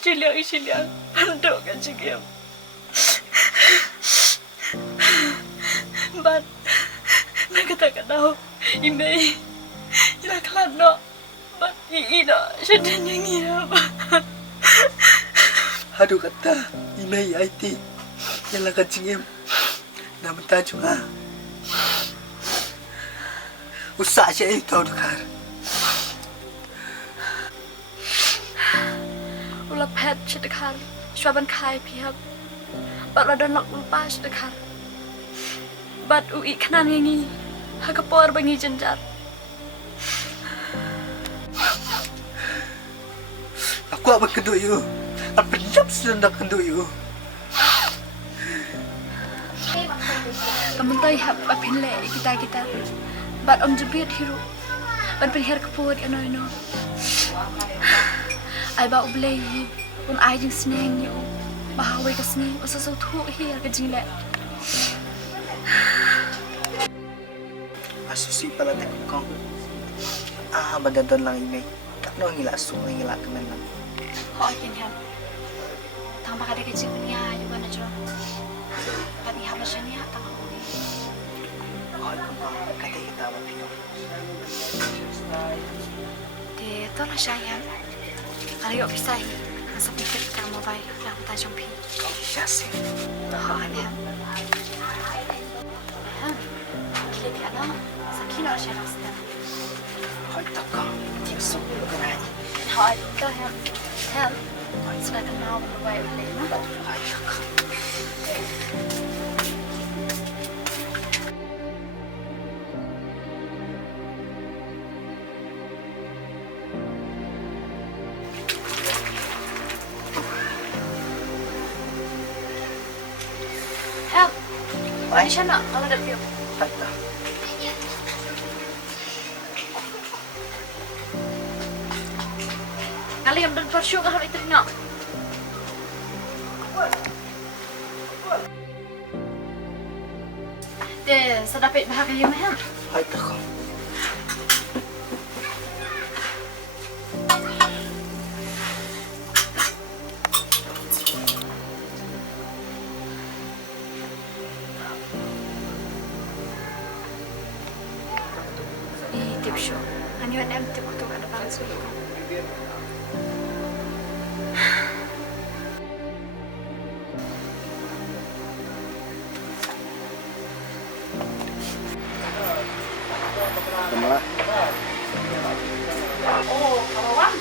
Isilang handuk kan cigim. But nagkatakan daw ymdei ilaklan no. But iino siya din yung iyam. Aduh kata ymdei IT yang lakan cingim. Namun tajuk usak siya itu dekar. Ulah pet siya dekar. Swaban kai pihak. But rada nak lupa siya dekar. But ui kanan ngi hakapor bangi jenjar. Aku abang kenduk you. Apa jap sendak kenduk you. Kamuntai hap apinle kita. But jebit hiru. Ban penher kapur ano. Ai ba Khublei un ai jing sneng yo. Bahawe ka sneng usaso thu hier ka jinglet. Asusi pala tekong. Badadon lang ymdei. Tak no ngila su ngila kemen lang. Ho kin ham. Tang ba ka de ka jing bniah yo ban jo. Pani ham siya niya tang ko ni. Hoy kung kata kita ba pino. De to la sha ya. Ayo pisai. Sa pikir ka mo bay lang ta jong pi. Syasih. Ho ham. Kili ka no. Sa kino siya rasta. Hoy takang. Tiso ko na. Hoy to ham. Ham. Sudah kenal bay Khublei no. Hoy takang. Ani siya na, kalau ada piyo. Hatta. Ngali yang bersyukur kahal itu nga. De, sadapit bahagia mahal. Hoy takang. Tipsyo. Ano yun em tip ko ada para sa iyo. Banylla. Oh, kawan.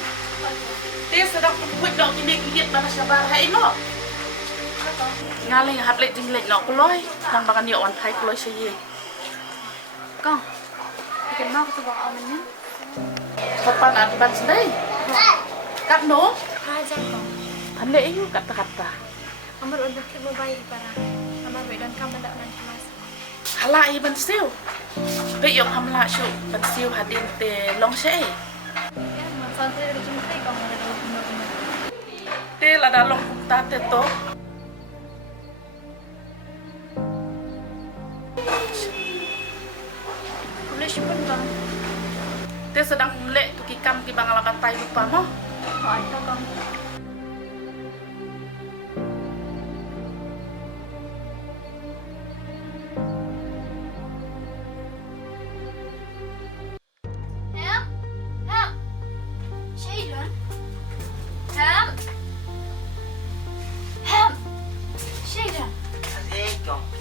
Dia sedang buat dok ini gigit mana sabarai no. Ngali hatlek jinglek no kuloi. Nang bakan dia on thai kuloi sih. Kong. Ikan mau kita bawa amannya. Kapan adban sendai? Kat no? Aja kong. Pandai itu kata-kata. Amar untuk kita bayi para. Amar wedan kamu ndak nanti mas. Hala iban siu. Peyok hamla syu ban siu hadin te Nongsiej. Ya, masa saya ada jumpa kamu ada benda-benda. Te lada long ta te to. Khublei pun bang. Te sedang lek tu kikam ki bangalakan tai lupa mo. Hai to bang.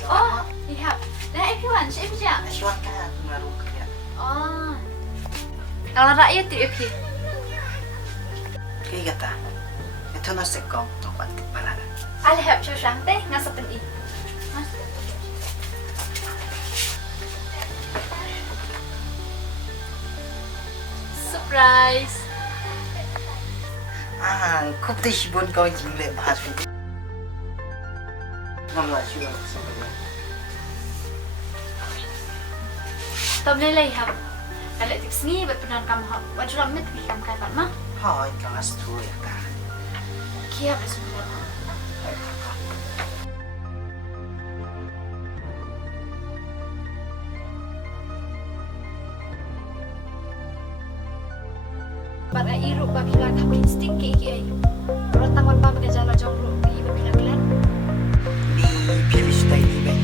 Oh, iya. Nah, ikuan siapa sih? Aswan ka ngaruh kaya. Oh. Kalau rakyat tu oke. Kaya kata. Ito na sekong topan pala. Alhab siya siyang teh ngasa pen i. Surprise. Khublei sibun kau jinglek bahas itu. Ngamla syu sebenarnya. Khublei lay hab. Kalau tips ni buat penan kamu hab. Wajib mit ki kam kai bat mah. Hoy kang astu ya ta. Kia besudah. Para iru bakila kapit stick ki ai. rotang wan ba magajala jong ro di mapilaglan. Di pilis tayo di ba?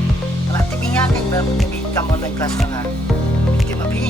Wala tibi nga kayo ba tibi kam online class na nga. Hindi mapi.